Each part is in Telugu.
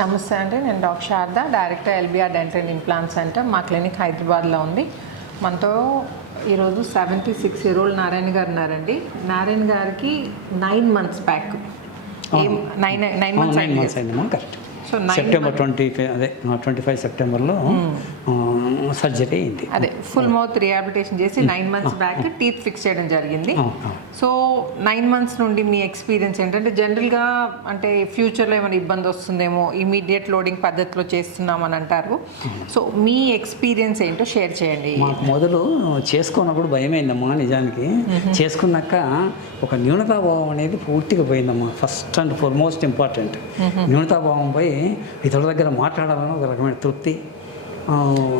నమస్తే అండి, నేను doctor Sharada, director LBR dental and implant centre. మా క్లినిక్ హైదరాబాద్లో ఉంది. మనతో ఈరోజు 76-year-old నారాయణ గారు ఉన్నారండి. నారాయణ గారికి 9 months బ్యాక్, 9 months అయిందమ్మా. కరెక్ట్. సో సెప్టెంబర్ 25 సెప్టెంబర్లో సర్జరీ అయింది. అదే ఫుల్ మౌత్ రిహాబిలిటేషన్ చేసి 9 months బ్యాక్ టీత్ ఫిక్స్ చేయడం జరిగింది. సో 9 months నుండి మీ ఎక్స్పీరియన్స్ ఏంటంటే, జనరల్గా అంటే ఫ్యూచర్లో ఏమైనా ఇబ్బంది వస్తుందేమో, ఇమీడియట్ లోడింగ్ పద్ధతిలో చేస్తున్నామని అంటారు. సో మీ ఎక్స్పీరియన్స్ ఏంటో షేర్ చేయండి. మాకు మొదలు చేసుకున్నప్పుడు భయమైందమ్మా. నిజానికి చేసుకున్నాక ఒక న్యూనతాభావం అనేది పూర్తిగా పోయిందమ్మా. ఫస్ట్ అండ్ ఫార్మోస్ట్ ఇంపార్టెంట్ న్యూనతాభావం పోయి ఇతరుల దగ్గర మాట్లాడాలని ఒక రకమైన తృప్తి.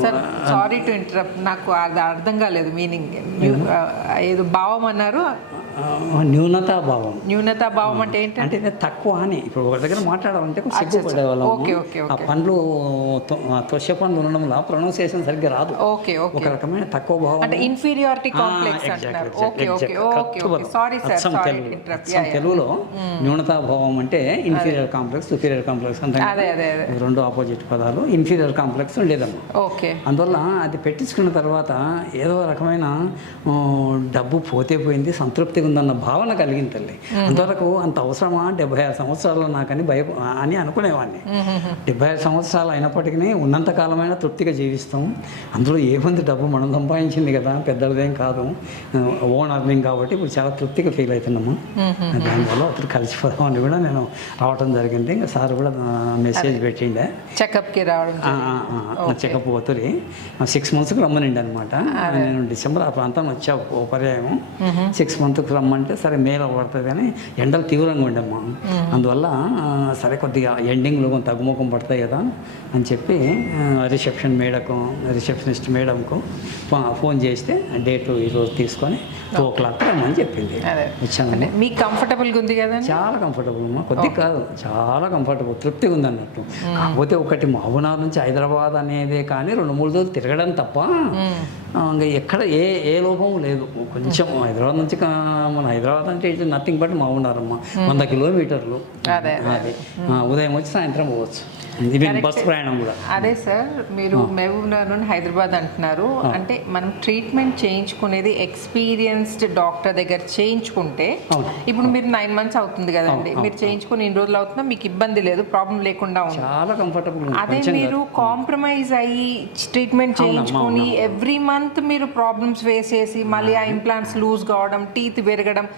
సార్, సారీ టు ఇంటరప్ట్, నాకు అది అర్థం కాలేదు మీనింగ్. ఏదో భావం అన్నారు. న్యూనతాభావం అంటే ఏంటంటే తక్కువ అని. ఇప్పుడు ఒక దగ్గర మాట్లాడాలంటే సిగ్గుపడేవాళ్ళం. ఆ పండ్లు తొష పండ్లు ఉండడంలో ప్రొనౌన్సియేషన్ సరిగ్గా రాదు. ఒక రకమైన తక్కువ భావం, అంటే ఇన్ఫీరియారిటీ కాంప్లెక్స్ అంటారు. తెలుగులో న్యూనతాభావం అంటే ఇన్ఫీరియర్ కాంప్లెక్స్, సుపీరియర్ కాంప్లెక్స్ అంటే రెండు ఆపోజిట్ పదాలు. ఇన్ఫీరియర్ కాంప్లెక్స్ ఉండేదమ్మా. అందువల్ల అది పెట్టించుకున్న తర్వాత ఏదో రకమైన డబ్బు పోతే పోయింది, సంతృప్తిగా ఉందన్న భావన కలిగింది తల్లి. అంతవరకు అంత అవసరమా 76 సంవత్సరాలు నాకని అని అనుకునేవాడిని. 76 సంవత్సరాలు అయినప్పటికీ ఉన్నంత కాలమైన తృప్తిగా జీవిస్తాం. అందులో ఏముంది, డబ్బు మనం సంపాదించింది కదా, పెద్దదేం కాదు, ఓన్ అర్నింగ్ కాబట్టి ఇప్పుడు చాలా తృప్తిగా ఫీల్ అవుతున్నాము. దానివల్ల అతను కలిసిపోదామని కూడా నేను రావటం జరిగింది. ఇంకా సార్ కూడా మెసేజ్ పెట్టిండే చెకప్కి రావడం. చెకప్ పోతుంది 6 monthsకి రమ్మనండి అనమాట. నేను డిసెంబర్ ఆ ప్రాంతం వచ్చా ఓ పర్యాయం. 6 monthsకి రమ్మంటే సరే మేలో పడుతుంది కానీ ఎండలు తీవ్రంగా ఉండమ్మా. అందువల్ల సరే కొద్దిగా ఎండింగ్లో కొంత తగ్గుముఖం పడతాయి కదా అని చెప్పి రిసెప్షనిస్ట్ మేడంకు ఫోన్ చేస్తే డేట్ ఈరోజు తీసుకొని 2 o'clock రమ్మని చెప్పింది. వచ్చాను. మీకు కంఫర్టబుల్గా ఉంది కదా? చాలా కంఫర్టబుల్ అమ్మా. కొద్ది కాదు, చాలా కంఫర్టబుల్, తృప్తిగా ఉంది అన్నట్టు. కాకపోతే ఒకటి మహబూబ్నగర్ నుంచి హైదరాబాద్ అనేదే కానీ 2-3 రోజులు తిరగడం తప్ప ఇంకా ఎక్కడ ఏ లోపం లేదు. కొంచెం హైదరాబాద్ నుంచి మన హైదరాబాద్ అంటే ఇట్స్ నథింగ్ బట్ మహబూబ్నగర్ అమ్మ. 100 kilometers. అది ఉదయం వచ్చి సాయంత్రం పోవచ్చు. బస్ ప్రయాణం కూడా. అదే సార్, మీరు మహబూబ్నగర్ నుండి హైదరాబాద్ అంటున్నారు. అంటే మనం ట్రీట్మెంట్ చేయించుకునేది ఎక్స్పీరియన్స్డ్ డాక్టర్ దగ్గర చేయించుకుంటే, ఇప్పుడు మీరు 9 months అవుతుంది కదండి, మీరు చేయించుకుని ఇన్ని రోజులు అవుతున్నా మీకు ఇబ్బంది లేదు, ప్రాబ్లం లేకుండా ఉంది, చాలా కంఫర్టబుల్. అదే మీరు కాంప్రమైజ్ అయ్యి ట్రీట్మెంట్ చేయించుకుని ఎవ్రీ మంత్ మీరు ప్రాబ్లమ్స్ ఫేస్ చేసి మళ్ళీ ఆ ఇంప్లాంట్స్ లూజ్ కావడం, టీత్ పెరగడం,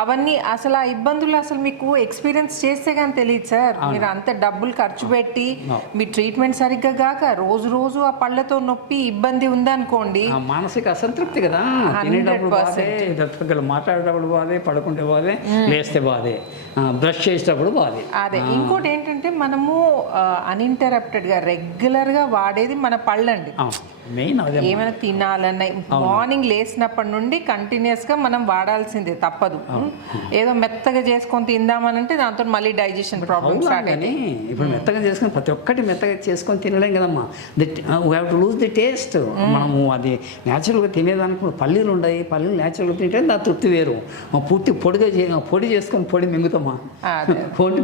అవన్నీ అసలు ఆ ఇబ్బందులు అసలు మీకు ఎక్స్పీరియన్స్ చేస్తే కానీ తెలియదు సార్. మీరు అంత డబ్బులు ఖర్చు పెట్టి మీ ట్రీట్మెంట్ సరిగ్గా కాక రోజు ఆ పళ్ళతో నొప్పి ఇబ్బంది ఉందనుకోండి, మానసిక అసంతృప్తి కదా. 100% మాట్లాడేటప్పుడు బాధే, పడుకుంటే బాధే, లేస్తే బాధే, బ్రష్ చేసేటప్పుడు బాధే. అదే ఇంకోటి ఏంటంటే, మనము అన్ఇంటరప్టెడ్గా రెగ్యులర్గా వాడేది మన పళ్ళండి. మెయిన్ ఏమైనా తినాలన్నా మార్నింగ్ లేచినప్పటి నుండి కంటిన్యూస్గా మనం వాడాల్సిందే, తప్పదు. ఏదో మెత్తగా చేసుకొని తిందామనంటే దాంతో మళ్ళీ డైజెషన్ ప్రాబ్లమ్ స్టార్ట్ అయ్యి. ఇప్పుడు మెత్తగా చేసుకొని ప్రతి ఒక్కటి మెత్తగా చేసుకొని తినలేం కదమ్మా. We have to lose the taste. మనము అది న్యాచురల్గా తినేదానికి పల్లీలు ఉన్నాయి, పల్లీలు న్యాచురల్గా తింటే దాని తృప్తి వేరు. పూర్తి పొడి చేసుకొని పొడి మింగుతామా,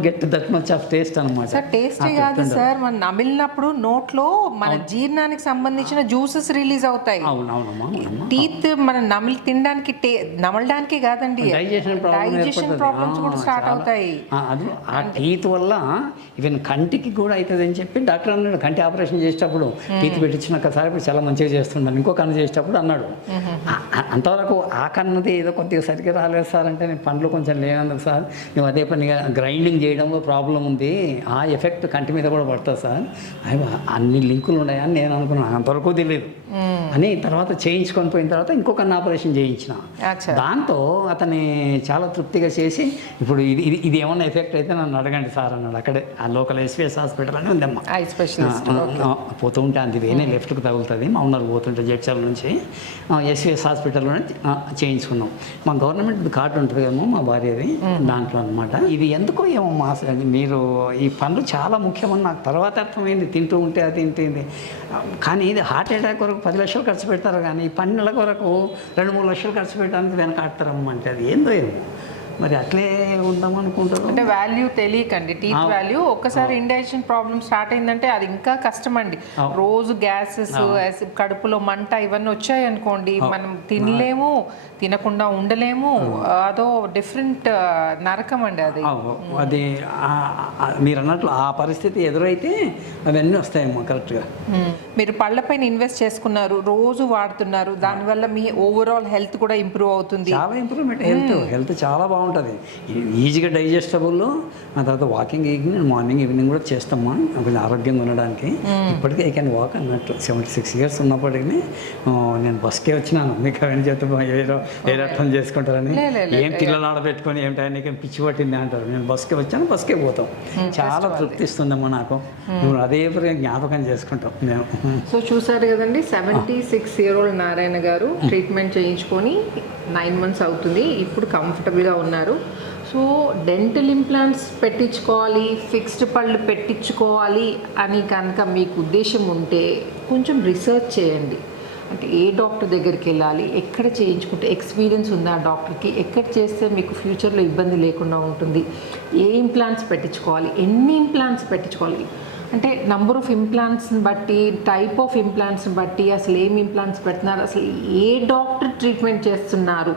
get that much of taste అనమాట. సార్ టేస్టే కాదు సార్, మనం నమిలినప్పుడు నోట్లో మన జీర్ణానికి సంబంధించిన జ్యూసెస్ రిలీజ్ అవుతాయి. టీత్ మనం తినడానికి నమలడానికి కాదండి, డైజెషన్ ప్రాబ్లమ్స్ కూడా స్టార్ట్ అవుతాయి. ఆ టీత్ వల్ల ఈవెన్ కంటికి కూడా అవుతుంది అని చెప్పి డాక్టర్ అన్నాడు. కంటి ఆపరేషన్ చేసేటప్పుడు టీత్ పెట్టించినాక సార్ ఇప్పుడు చాలా మంచిగా చేస్తున్నాను, ఇంకో కన్ను చేసేటప్పుడు అన్నాడు. అంతవరకు ఆ కన్నది ఏదో కొద్దిగా సరిగ్గా రాలేదు సార్ అంటే, నేను పండ్లు కొంచెం లేనందుకు సార్, నువ్వు అదే పనిగా గ్రైండింగ్ చేయడంలో ప్రాబ్లం ఉంది, ఆ ఎఫెక్ట్ కంటి మీద కూడా పడుతుంది సార్. అన్ని లింకులు ఉన్నాయని నేను అనుకున్నాను, అంతవరకు తెలియదు అని. తర్వాత చేయించుకొని పోయిన తర్వాత ఇంకో కన్ను ఆపరేషన్ చేయించిన. దాంతో అతన్ని చాలా తృప్తిగా చేసి, ఇప్పుడు ఇది ఏమన్నా ఎఫెక్ట్ అయితే నన్ను అడగండి సార్ అన్నాడు. అక్కడే ఆ లోకల్ ఎస్విఎస్ హాస్పిటల్ అని ఉందమ్మా, ఐ స్పెషలిస్ట్. పోతూ ఉంటే అది వేరే లెఫ్ట్కి తగులుతుంది, మౌనర్ పోతుంటే జడ్చర్ల నుంచి ఎస్విఎస్ హాస్పిటల్లోనే చేయించుకున్నాం. మా గవర్నమెంట్ కార్డు ఉంటుంది కదమ్మా మా భార్యది, దాంట్లో అనమాట. ఇది ఎందుకో ఏమో మీరు ఈ పనులు చాలా ముఖ్యమని నాకు తర్వాత అర్థమైంది. తింటూ ఉంటే అది తింటుంది కానీ ఇది హార్ట్ అటాక్ కొరకు 10 లక్షలు ఖర్చు పెడతారు కానీ పన్నుల కొరకు 2-3 లక్షలు ఖర్చు పెట్టడానికి వెనకాడతారమ్మంటే అది ఏందో ఏమో. మరి అట్లే నార్మల్గా ఉందాం అనుకుంటారు. అంటే వాల్యూ తెలియకండి, టీత్ వాల్యూ. ఒక్కసారి ఇండైజెషన్ ప్రాబ్లమ్ స్టార్ట్ అయిందంటే అది ఇంకా కష్టం అండి. రోజు గ్యాసెస్, కడుపులో మంట ఇవన్నీ వచ్చాయి అనుకోండి, మనం తినలేము, తినకుండా ఉండలేము. అదో డిఫరెంట్ నరకం అండి అది. అది మీరు అన్నట్లు ఆ పరిస్థితి ఎదురైతే అవన్నీ వస్తాయమ్మా కరెక్ట్గా. మీరు పళ్ళపైన ఇన్వెస్ట్ చేసుకున్నారు, రోజు వాడుతున్నారు, దానివల్ల మీ ఓవరాల్ హెల్త్ కూడా ఇంప్రూవ్ అవుతుంది. చాలా ఇంప్రూవ్మెంట్, హెల్త్ చాలా బాగుంటుంది, ఈజీగా డైజెస్టబుల్. ఆ తర్వాత వాకింగ్ నేను మార్నింగ్ ఈవినింగ్ కూడా చేస్తామా కొంచెం ఆరోగ్యంగా ఉండడానికి. ఇప్పటికీ ఐ కెన్ వాక్ అన్నట్టు 76 years ఉన్నప్పటికీ నేను బస్కే వచ్చినాను. మీకు అవన్నీ చెప్తే ఏ అర్థం చేసుకుంటారని, ఏం పిల్లలు ఆడబెట్టుకొని ఏమిటా నీకు పిచ్చి పట్టింది అంటారు. నేను బస్కే వచ్చాను, బస్కే పోతాం. చాలా తృప్తిస్తుందమ్మా నాకు. నువ్వు అదే జ్ఞాపకం చేసుకుంటాం మేము. సో చూసారు కదండి, 76-year-old నారాయణ గారు ట్రీట్మెంట్ చేయించుకొని 9 months అవుతుంది. ఇప్పుడు కంఫర్టబుల్గా ఉన్నారు. సో డెంటల్ ఇంప్లాంట్స్ పెట్టించుకోవాలి, ఫిక్స్డ్ పళ్ళు పెట్టించుకోవాలి అని కనుక మీకు ఉద్దేశం ఉంటే కొంచెం రీసెర్చ్ చేయండి. అంటే ఏ డాక్టర్ దగ్గరికి వెళ్ళాలి, ఎక్కడ చేయించుకుంటే ఎక్స్పీరియన్స్ ఉందా ఆ డాక్టర్కి, ఎక్కడ చేస్తే మీకు ఫ్యూచర్లో ఇబ్బంది లేకుండా ఉంటుంది, ఏ ఇంప్లాంట్స్ పెట్టించుకోవాలి, ఎన్ని ఇంప్లాంట్స్ పెట్టించుకోవాలి, అంటే నంబర్ ఆఫ్ ఇంప్లాంట్స్ని బట్టి, టైప్ ఆఫ్ ఇంప్లాంట్స్ని బట్టి, అసలు ఏం ఇంప్లాంట్స్ పెడుతున్నారు, అసలు ఏ డాక్టర్ ట్రీట్మెంట్ చేస్తున్నారు,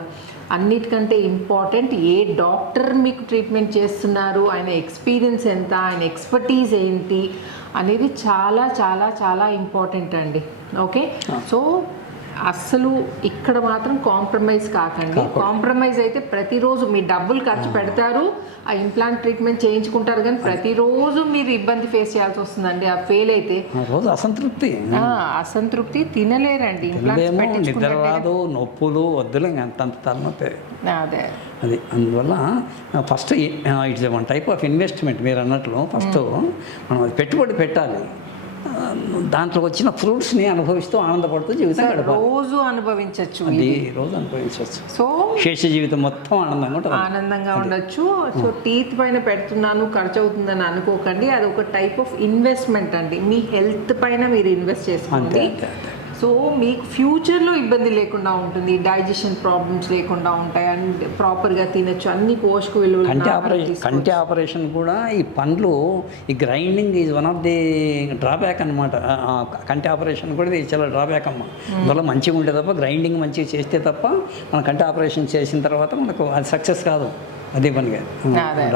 అన్నిటికంటే ఇంపార్టెంట్ ఏ డాక్టర్ మీకు ట్రీట్మెంట్ చేస్తున్నారు, ఆయన ఎక్స్పీరియన్స్ ఎంత, ఆయన ఎక్స్పర్టీస్ ఏంటి అనేది చాలా చాలా చాలా ఇంపార్టెంట్ అండి. ఓకే, సో అస్సలు ఇక్కడ మాత్రం కాంప్రమైజ్ కాకండి. కాంప్రమైజ్ అయితే ప్రతిరోజు మీ డబ్బులు ఖర్చు పెడతారు, ఆ ఇంప్లాంట్ ట్రీట్మెంట్ చేయించుకుంటారు, కానీ ప్రతిరోజు మీరు ఇబ్బంది ఫేస్ చేయాల్సి వస్తుందండి. ఆ ఫెయిల్ అయితే అసంతృప్తి తినలేరండి. నొప్పులు వద్దులే అంత తలనొప్పి. అదే అది అందువల్ల first it's one type of investment. మీరు అన్నట్లు ఫస్ట్ మనం అది పెట్టుబడి పెట్టాలి, దాంట్లో వచ్చిన ఫ్రూట్స్ని అనుభవిస్తూ ఆనందపడుతూ జీవితం గడపాలి. రోజు అనుభవించవచ్చు, అది రోజు అనుభవించవచ్చు. సో శేష జీవితం మొత్తం ఆనందంగా ఉండొచ్చు. సో టీత్ పైన పెడుతున్నాను ఖర్చు అవుతుందని అనుకోకండి, అది ఒక టైప్ ఆఫ్ ఇన్వెస్ట్మెంట్ అండి. మీ హెల్త్ పైన మీరు ఇన్వెస్ట్ చేసుకోండి. సో మీకు ఫ్యూచర్లో ఇబ్బంది లేకుండా ఉంటుంది, డైజెషన్ ప్రాబ్లమ్స్ లేకుండా ఉంటాయి, అండ్ ప్రాపర్గా తినచ్చు, అన్ని పోషక విలువలు. కంటి ఆపరేషన్ కూడా ఈ పండ్లు, ఈ grinding is one of the drawback అనమాట. కంటి ఆపరేషన్ కూడా ఇది చాలా డ్రాబ్యాక్ అమ్మ. అందువల్ల మంచిగా ఉంటే తప్ప, గ్రైండింగ్ మంచిగా చేస్తే తప్ప మన కంటి ఆపరేషన్ చేసిన తర్వాత మనకు అది సక్సెస్ కాదు. అదే పనిగా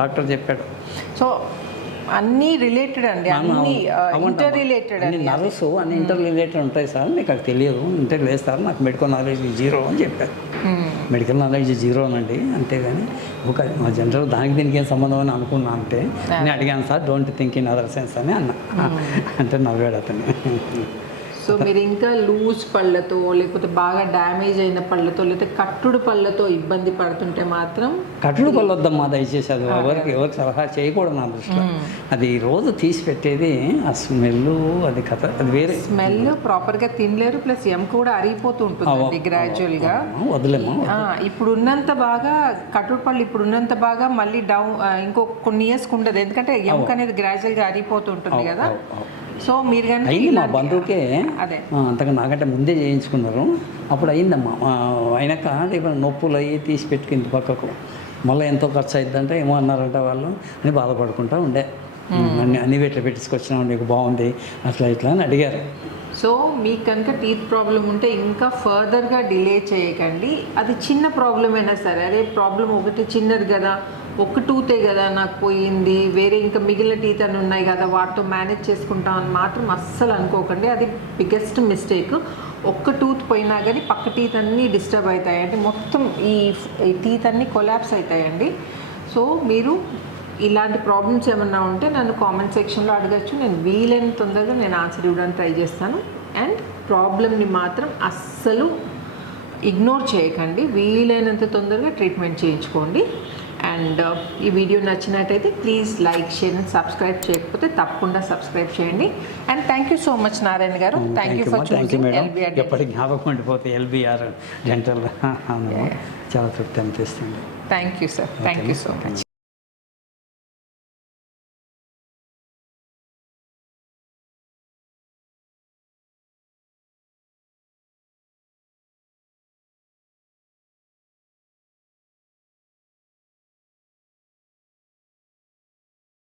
డాక్టర్ చెప్పాడు. సో అన్నీ రిలేటెడ్ అండి, అన్ని ఇంటర్ రిలేటెడ్ అండి. నర్వ్స్ అన్ని ఇంటర్ రిలేటెడ్ ఉంటాయి సార్, మీకు అది తెలియదు. ఇంటర్ లేదు సార్, నాకు మెడికల్ నాలెడ్జ్ 0 అని చెప్పారు. మెడికల్ నాలెడ్జ్ 0 అనండి, అంతేగాని ఒక జనరల్ దానికి దీనికి ఏం సంబంధం అని అనుకున్నా అంటే నేను అడిగాను sir, don't think in other sense అని అన్న. అంటే నవ్వాడు అతను. సో మీరు ఇంకా లూజ్ పళ్ళతో, లేకపోతే బాగా డ్యామేజ్ అయిన పళ్ళతో, లేకపోతే కట్టుడు పళ్ళతో ఇబ్బంది పడుతుంటే మాత్రం కట్టుడు పళ్ళు వద్దమ్మా దయచేసి. అది ఎవరికి సలహా చేయకూడదు నా దృష్టిలో. అది రోజు తీసి పెట్టేది ఆ స్మెల్, అది కథ, అది వేరే స్మెల్. ప్రాపర్గా తినలేరు, ప్లస్ ఎముక కూడా అరిగిపోతూ ఉంటుంది గ్రాడ్యువల్గా. వదిలేమా ఇప్పుడు ఉన్నంత బాగా కట్టుడు పళ్ళు ఇప్పుడు ఉన్నంత బాగా మళ్ళీ డౌన్ ఇంకో కొన్ని ఇయర్స్కి ఉండదు, ఎందుకంటే ఎముక అనేది గ్రాడ్యువల్గా అరిగిపోతూ ఉంటుంది కదా. సో మీరు కానీ మా బంధువుకే అంతగా నాకంటే ముందే చేయించుకున్నారు, అప్పుడు అయిందమ్మా. అయినాక ఇప్పుడు నొప్పులు అయ్యి తీసి పెట్టుకుంది పక్కకు, మళ్ళీ ఎంతో ఖర్చు అవుతుందంటే ఏమో అన్నారంట వాళ్ళు అని బాధపడుకుంటా ఉండే. అన్ని వేట్లు పెట్టించుకొచ్చినావు, నీకు బాగుంది అట్లా ఇట్లా అని అడిగారు. సో మీకు కనుక టీత్ ప్రాబ్లం ఉంటే ఇంకా ఫర్దర్గా డిలే చేయకండి. అది చిన్న ప్రాబ్లం అయినా సరే, అదే ప్రాబ్లం ఒకటి చిన్నది కదా, ఒక్క టూతే కదా నాకు పోయింది, వేరే ఇంకా మిగిలిన టీత్ అని ఉన్నాయి కదా వాటితో మేనేజ్ చేసుకుంటాం అని మాత్రం అస్సలు అనుకోకండి. అది బిగ్గెస్ట్ మిస్టేక్. ఒక్క టూత్ పోయినా కానీ పక్క టీత్ అన్నీ డిస్టర్బ్ అవుతాయి, అంటే మొత్తం ఈ టీత్ అన్నీ కొలాప్స్ అవుతాయండి. సో మీరు ఇలాంటి ప్రాబ్లమ్స్ ఏమన్నా ఉంటే నన్ను కామెంట్ సెక్షన్లో అడగచ్చు, నేను వీలైన తొందరగా నేను ఆన్సర్ ఇవ్వడానికి ట్రై చేస్తాను. అండ్ ప్రాబ్లమ్ని మాత్రం అస్సలు ఇగ్నోర్ చేయకండి, వీలైనంత తొందరగా ట్రీట్మెంట్ చేయించుకోండి. అండ్ ఈ వీడియో నచ్చినట్టయితే please like, share and subscribe చేయకపోతే తప్పకుండా సబ్స్క్రైబ్ చేయండి. And thank you so much Narayana garu, thank you for choosing LBR. ఎప్పటికి జ్ఞాపకం ఉండిపోతే LBR డెంటల్ చాలా తృప్తి అనిపిస్తుంది. Thank you sir, thank you so much.